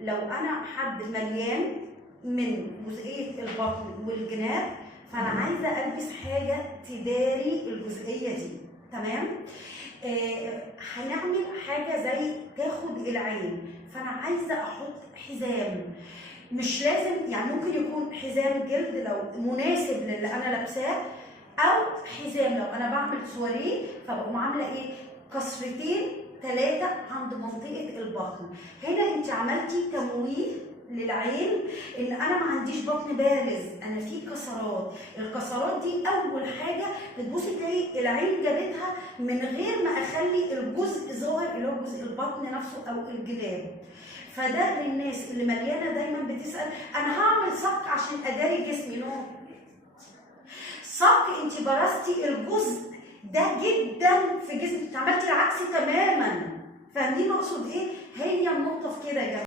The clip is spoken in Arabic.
لو انا حد مليان من جزئيه البطن والجناب، فانا عايزه البس حاجه تداري الجزئيه دي. تمام. هنعمل حاجه زي تاخد العين، فانا عايزه احط حزام. مش لازم يعني، ممكن يكون حزام جلد لو مناسب للي انا لابساه، او حزام لو انا بعمل سواريه فبقوم عامله ايه، كسرتين 3 عند منطقه البطن. هنا انت عملتي تمويه للعين ان انا ما عنديش بطن بارز، انا في كسرات. الكسرات دي اول حاجه بتبصي تلاقي العين جابتها من غير ما اخلي الجزء ظاهر اللي هو جزء البطن نفسه او الجلاب. فده للناس اللي مليانه دايما بتسال انا هعمل صك عشان اداري جسمي. نو، صك انت برستي الجزء ده جدا في جسمك، عملتي العكس تماما. فاهمين اقصد ايه؟ هي النقطه في كده يا جماعه.